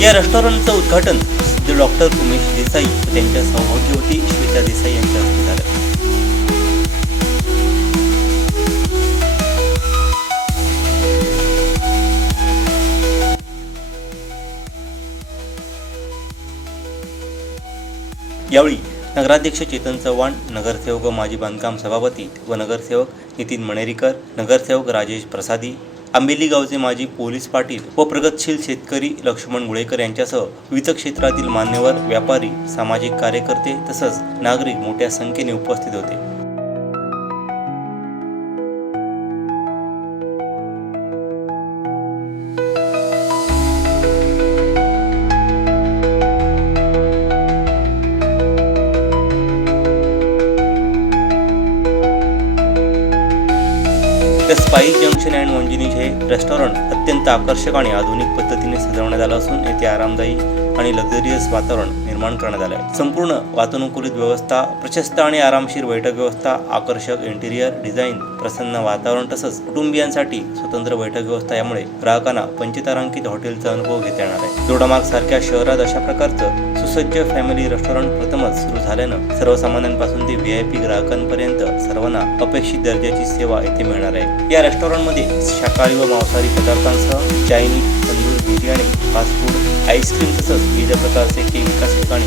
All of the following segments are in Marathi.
या रेस्टॉरंटचं उद्घाटन प्रसिद्ध डॉक्टर उमेश देसाई व त्यांच्या सौभाग्यवती श्वेता देसाई यांच्या हस्ते झालं। यावेळी नगराध्यक्ष चेतन चव्हाण, नगरसेवक व माजी बांधकाम सभापती व नगरसेवक नितीन मणेरीकर, नगरसेवक राजेश प्रसादी, आंबेली गावचे माजी पोलीस पाटील व प्रगतशील शेतकरी लक्ष्मण गुळेकर यांच्यासह विविध क्षेत्रातील मान्यवर, व्यापारी, सामाजिक कार्यकर्ते तसंच नागरिक मोठ्या संख्येने उपस्थित होते। स्पाइस जंक्शन अँड मंजिनीज हे रेस्टॉरंट अत्यंत आकर्षक आणि आधुनिक पद्धतीने सजवण्यात आलं असून येथे आरामदायी आणि लक्झरियस वातावरण निर्माण करण्यात आलं आहे। संपूर्ण वातानुकूलित व्यवस्था, प्रशस्त आणि आरामशीर बैठक व्यवस्था, आकर्षक इंटिरियर डिझाईन, प्रसन्न वातावरण तसंच कुटुंबियांसाठी स्वतंत्र बैठक व्यवस्था यामुळे ग्राहकांना पंचतारांकित हॉटेलचा अनुभव घेता येणार आहे। दोडामार्ग सारख्या शहरात अशा प्रकारचं सुसज्ज फॅमिली रेस्टॉरंट प्रथमच सुरू झाल्यानं सर्वसामान्यांपासून ते VIP ग्राहकांपर्यंत सर्वांना अपेक्षित दर्जाची सेवा येथे मिळणार आहे। या रेस्टॉरंटमध्ये शाकाहारी व मांसाहारी पदार्थांसह Chinese, tandoor, biryani, fast food, ice cream तसंच विविध प्रकारचे केक एकाच ठिकाणी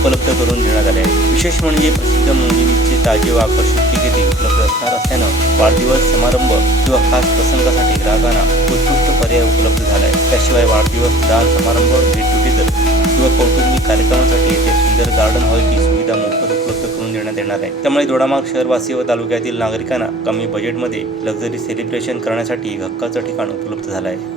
उपलब्ध करून देण्यात आले आहे। विशेष म्हणजे प्रसिद्ध मंजिनीजचे ताजे व आकर्षक तिकीट उपलब्ध असणार असल्यानं वाढदिवस समारंभ किंवा खास प्रसंगासाठी ग्राहकांना उत्कृष्ट पर्याय उपलब्ध झाला आहे। त्याशिवाय वाढदिवस, दान समारंभ, गेट टुगेदर किंवा कौटुंबिक कार्यक्रमासाठी येथे सुंदर गार्डन हॉलची सुविधा मोफत उपलब्ध करून देण्यात येणार आहे। त्यामुळे दोडामार्ग शहरवासी व तालुक्यातील नागरिकांना कमी बजेटमध्ये लक्झरी सेलिब्रेशन करण्यासाठी हक्काचं ठिकाण उपलब्ध झालं आहे।